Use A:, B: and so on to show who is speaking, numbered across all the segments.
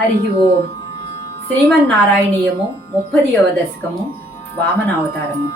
A: హరి ఓం. శ్రీమన్నారాయణీయము ముప్పదియవ దశకము వామనావతారము.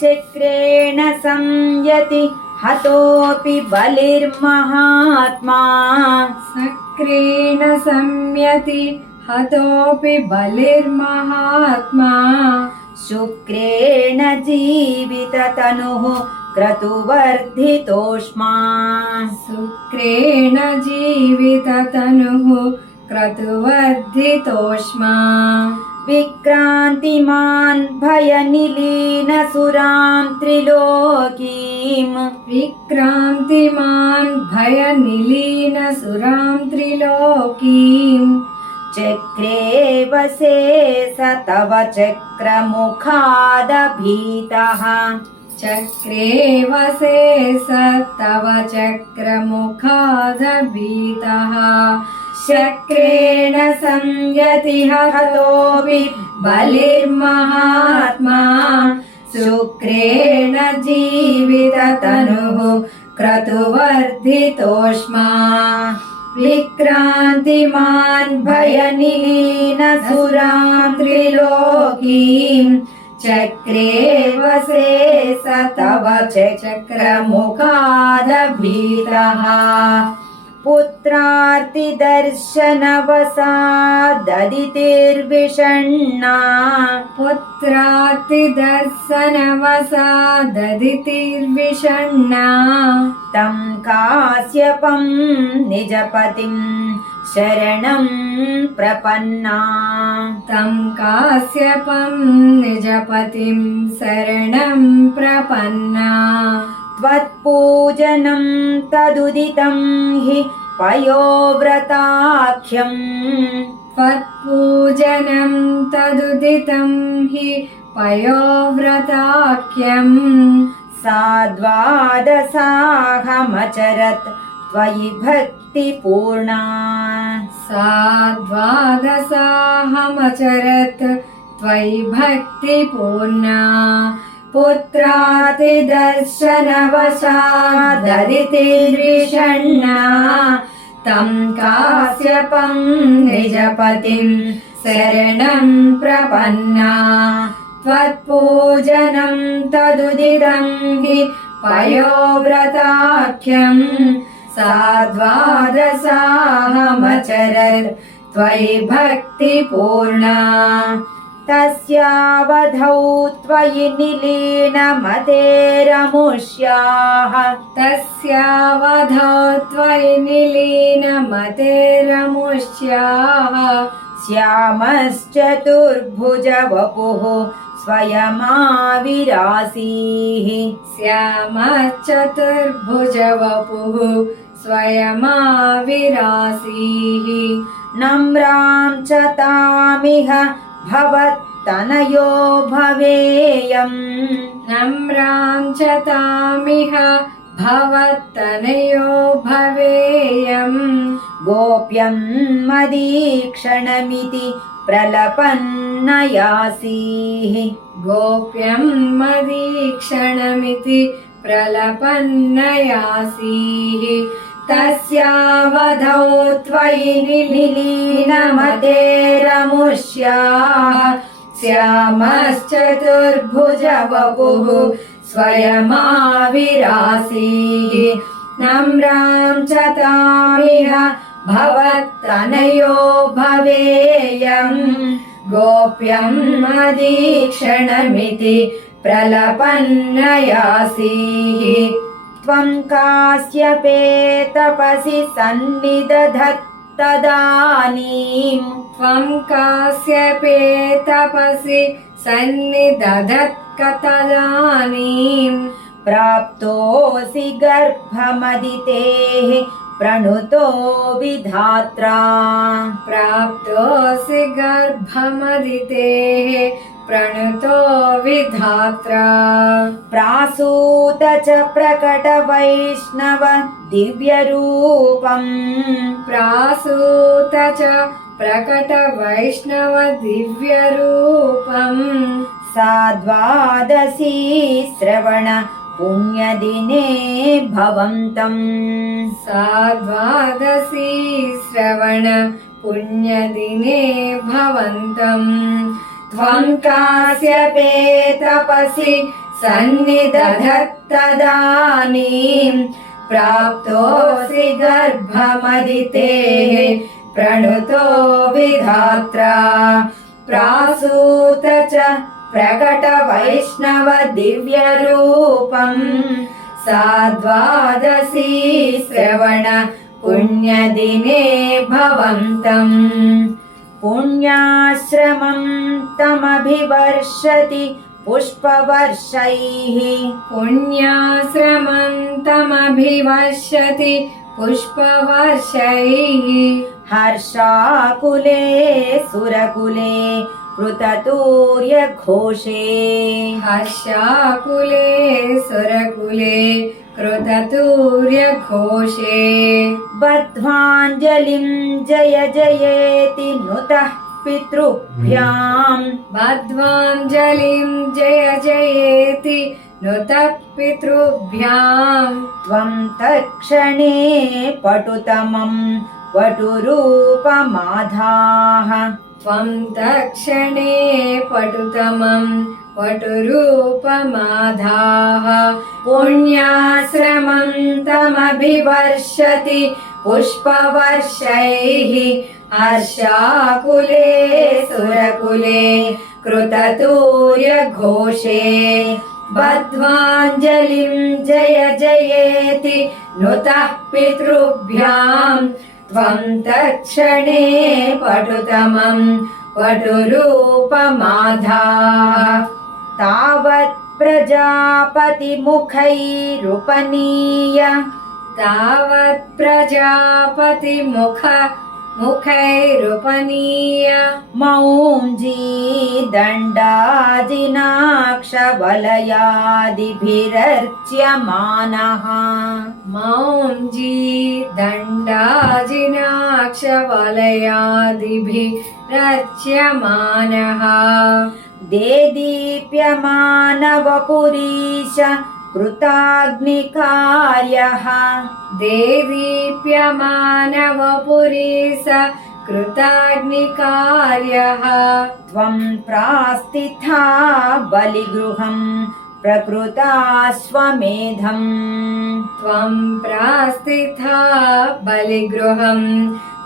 A: శక్రేణ సంయతి హతోపి బలిర్మహాత్మా.
B: సక్రేణ సంయతి హతోపి బలిర్మహాత్మా.
A: శుక్రేణ జీవిత తనుః क्रतुवर्धितोष्मा
B: शुक्रेण जीविततनुः क्रतुवर्धितोष्मा
A: विक्रान्तिमान् भयनिलीनसुरां त्रिलोकीम्
B: विक्रान्तिमान् भयनिलीनसुरां त्रिलोकीम्
A: चक्रे वसे स तव चक्रमुखादभीतः
B: चक्रे वसे स तव चक्रमुखादभीतः।
A: शक्रेण संयति हतोऽपि बलिर्महात्मा। शुक्रेण जीविततनुः क्रतुवर्धितोष्मा। विक्रान्तिमान् भयनिलीनसुरां त्रिलोकीम् चक्रे वसे स तव च चक्रमुखादभीतः
B: पुत्रार्तिदर्शनवसा ददितिर्विषण्णा पुत्रार्तिदर्शनवसा ददितिर्विषण्णा
A: तं कास्यपं निजपतिम् शरणं प्रपन्ना।
B: तं काश्यपं निजपतिं शरणं प्रपन्ना।
A: त्वत्पूजनं तदुदितं हि पयोव्रताख्यम्।
B: त्वत्पूजनं तदुदितं हि पयोव्रताख्यम्।
A: सा द्वादशाहमचरत् त्वयि भक्तिपूर्णा
B: सा द्वादशाहमचरत् त्वयि भक्तिपूर्णा
A: पुत्रातिदर्शनवशादरितिर्विषण्णा तं काश्यपं निजपतिं शरणं प्रपन्ना त्वत्पूजनं तदुदितं हि पयोव्रताख्यम् सा द्वादशाहमचरत् त्वयि भक्तिपूर्णा तस्यावधौ त्वयि निलीनमतेरमुष्याः
B: तस्यावधौ त्वयि निलीनमतेरमुष्याः
A: श्यामश्चतुर्भुजवपुः स्वयमाविरासीः
B: श्यामश्चतुर्भुजवपुः स्वयमाविरासीः
A: नम्रां च तामिह भवत्तनयो भवेयम्
B: नम्रां च तामिह भवत्तनयो भवेयम्
A: गोप्यं मदीक्षणमिति प्रलपन्नयासीः
B: गोप्यं मदीक्षणमिति प्रलपन्नयासीः
A: तस्यावधौ त्वयि निलीनमतेरमुष्याः श्यामश्चतुर्भुजवपुः स्वयमाविरासीः नम्रां च तामिह भवत्तनयो भवेयम् गोप्यं मदीक्षणमिति प्रलपन्नयासीः त्वं काश्यपे तपसि सन्निदधत्तदानीम्
B: त्वं काश्यपे तपसि सन्निदधत्कतदानीम्
A: प्राप्तोऽसि गर्भमदितेः प्रणुतो विधात्रा
B: प्राप्तोऽसि गर्भमदितेः प्रणुतो विधात्रा
A: प्रासूत च प्रकटवैष्णव दिव्यरूपम्
B: प्रासूत च प्रकटवैष्णवदिव्यरूपम्
A: सा द्वादशी श्रवण पुण्यदिने भवन्तम्
B: सा द्वादशी श्रवण श्रवण पुण्यदिने भवन्तम् त्वं कास्यपे तपसि सन्निदधत्तदानीं प्राप्तोऽसि गर्भमदितेः प्रणुतो विधात्रा प्रासूत च प्रकटवैष्णव दिव्यरूपम् सा द्वादशी श्रवण पुण्यदिने भवन्तम्
A: पुण्याश्रमं तमभिवर्षति पुष्पवर्षैः।
B: पुण्याश्रमन्तमभिवश्यति पुष्पवर्षैः।
A: हर्षाकुले सुरकुले कृततूर्यघोषे।
B: हर्षाकुले सुरकुले कृततूर्यघोषे
A: बद्ध्वाञ्जलिं जय जयेति नुतः पितृभ्याम्
B: बद्ध्वाञ्जलिं जय जयेति नुतः पितृभ्याम्
A: त्वं तत्क्षणे पटुतमं वटुरूपमाधाः
B: त्वं दक्षिणे पटुतमं वटुरूपमाधाः पुण्याश्रमं तमभिवर्षति पुष्पवर्षैः हर्षाकुले, सुरकुले, कृततूर्यघोषे। बद्ध्वाञ्जलिं जय जयेति नुतः पितृभ्याम्। त्वं तत्क्षणे पटुतमं पटुरूपमाधा
A: तावत् प्रजापतिमुखैरुपनीय।
B: तावत् प्रजापतिमुख मुखैरुपनीय
A: मौञ्जी दण्डाजिनाक्षवलयादिभिरर्च्यमानः
B: मौञ्जी दण्डाजिनाक्षवलयादिभिरच्यमानः।
A: देदीप्यमानवपुरीश कृताग्निकार्यः
B: देदीप्यमानवपुरी स कृताग्निकार्यः
A: त्वं प्रास्तिथा बलिगृहम् प्रकृताश्वमेधम्
B: त्वं प्रास्तिथा बलिगृहम्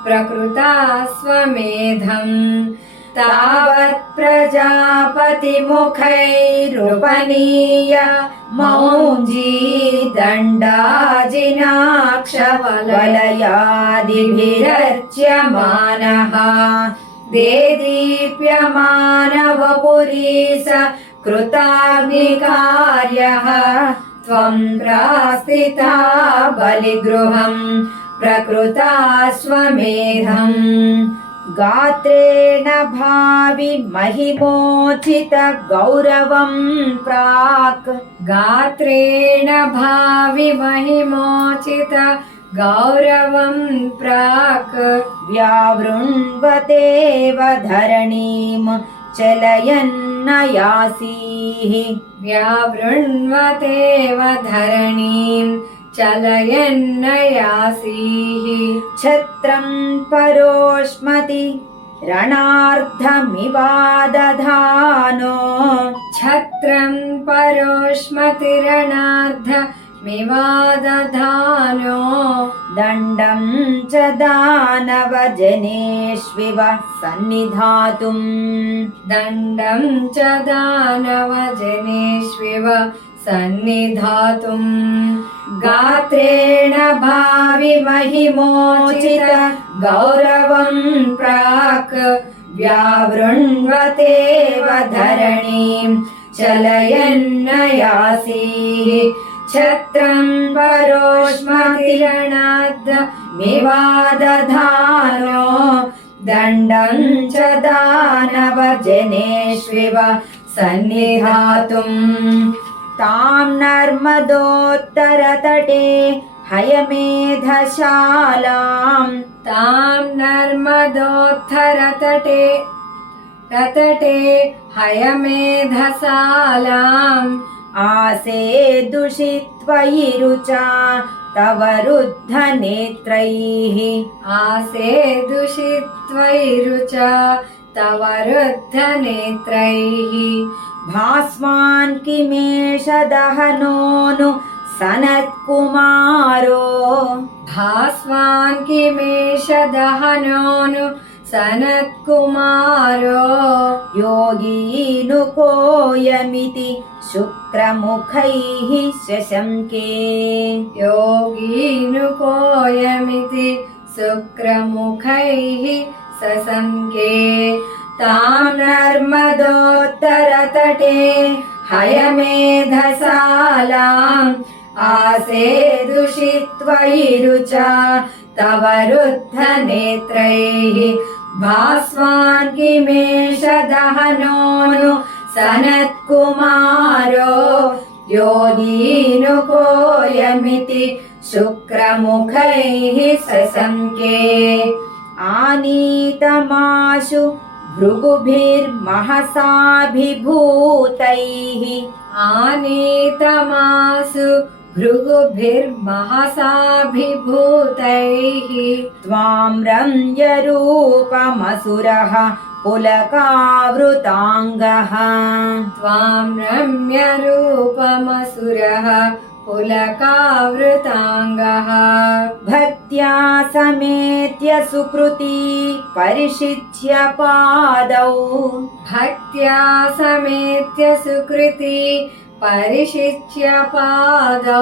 B: प्रकृतास्वमेधम् स्वमेधम् तावत् प्रजापतिमुखैरुपनीय मौञ्जी दण्डाजिनाक्षवलयादिभिरर्च्यमानः देदीप्यमानवपुरीस कृताग्निकार्यः त्वं प्रास्थिता बलिगृहं प्रकृता स्वमेधम्
A: गात्रेण भावि महिमोचित गौरवं प्राक्।
B: गात्रेण भावि महिमोचित गौरवं प्राक्।
A: व्यावृण्वतेव धरणीं चलयन्नयासीः।
B: व्यावृण्वतेव धरणीं चलयन्नयासीः
A: छत्रम् परोष्मति रणार्धमिवादधानो।
B: छत्रम् परोष्मति रणार्ध मिवादधानो
A: दण्डं च दानवजनेष्विव सन्निधातुम्।
B: दण्डं च दानवजनेष्विव सन्निधातुम्। गात्रेण भावि महिमोचित गौरवं प्राक् व्यावृण्वतेव धरणीं चलयन्नयासीः छत्रं परोष्मतिरणाद् मिवादधानो दण्डं च दानवजनेष्विव सन्निधातुम्
A: तां नर्मदोत्तरतटे हयमेधशालाम्
B: तां नर्मदोत्थरतटे रतटे हयमेधसालाम्
A: आसे रुचा तव रुद्धनेत्रैः
B: आसे रुचा तव रुद्धनेत्रैः
A: भास्मान् किमेष दहनोनु सनत्कुमारो
B: भास्वान् किमेष दहनोनु सनत्कुमारो
A: योगीनुकोयमिति शुक्रमुखैः शशङ्के
B: योगीनुकोयमिति शुक्रमुखैः ससङ्गे तां नर्मदोत्तरतटे हयमेधसालाम् आसे दुषित्वयि रुचा तव रुद्धनेत्रैः भास्वान् किमेष दहनोऽनु सनत्कुमारो योगीनुकोयमिति शुक्रमुखैः ससङ्के
A: आनीतमाशु भृगुभिर्महसाभिभूतैः
B: आनीतमासु भृगुभिर्महसाभिभूतैः
A: त्वां रम्यरूपमसुरः पुलकावृताङ्गः।
B: त्वां रम्यरूपमसुरः पुलकावृताङ्गः।
A: भक्त्या समेत्य सुकृती परिषिच्य पादौ।
B: भक्त्या समेत्य सुकृति परिशिच्य पादौ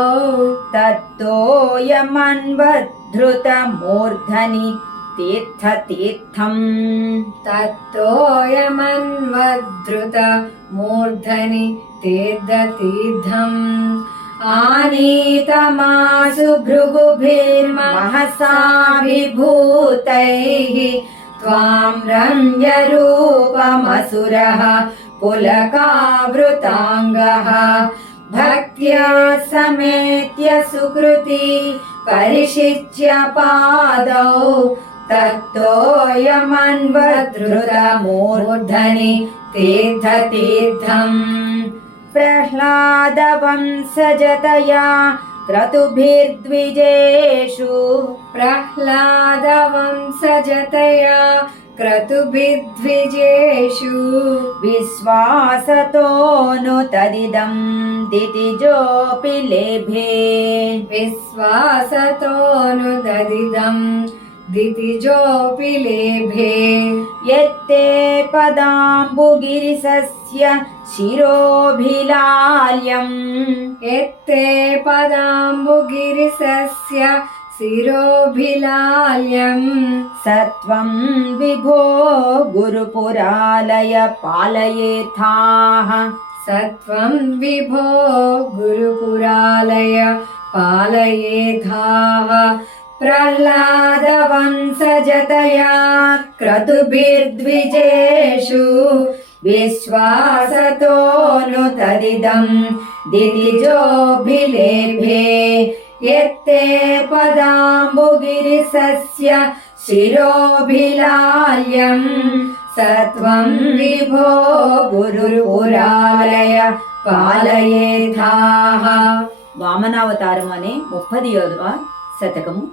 A: तत्तोयमन्वद्धृतमूर्धनि तीर्थतीर्थम्
B: तत्तोयमन्वद्धृत मूर्धनि तीर्थतीर्थम् आनीतमासु भृगुभिर्महसाभिभूतैः त्वां रम्यरूपमसुरः पुलकावृताङ्गः भक्त्या समेत्य सुकृति परिशिच्य पादौ तत्तोयमन्वद्धृतमूर्धनि तीर्थतीर्थम्
A: प्रह्लादवंसजतया क्रतुभिर्द्विजेषु
B: प्रह्लादवंसजतया क्रतुभिद्विजेषु
A: विश्वासतो तदिदं दितिजोऽपि लेभे
B: विश्वासतोऽनुददिदम् दितिजोऽपि लेभे
A: यत्ते पदाम्बुगिरिसस्य शिरोभिलाल्यम्
B: यत्ते पदाम्बुगिरिसस्य शिरोभिलाल्यम्
A: स त्वं विभो गुरुपुरालय पालयेथाः
B: सत्वं विभो गुरुपुरालय पालयेधाः प्रह्लादवंसजतया क्रतुभिर्द्विजेषु विश्वासतोऽनु तदिदं दितिजोऽभिलेभे यत्ते पदाम्बुगिरिसस्य शिरोभिलाल्यम् स त्वं विभो గురుపురాలయ పాలయేథాః
A: వామనావతారం అనే ముప్పదియోదవ శతకము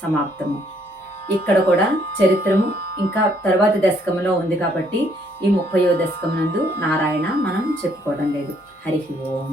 A: సమాప్తము ఇక్కడ కూడా చరిత్రము ఇంకా తర్వాతి దశకములో ఉంది కాబట్టి ఈ ముప్పయో దశకం నందు నారాయణ మనం చెప్పుకోవడం లేదు హరి ఓం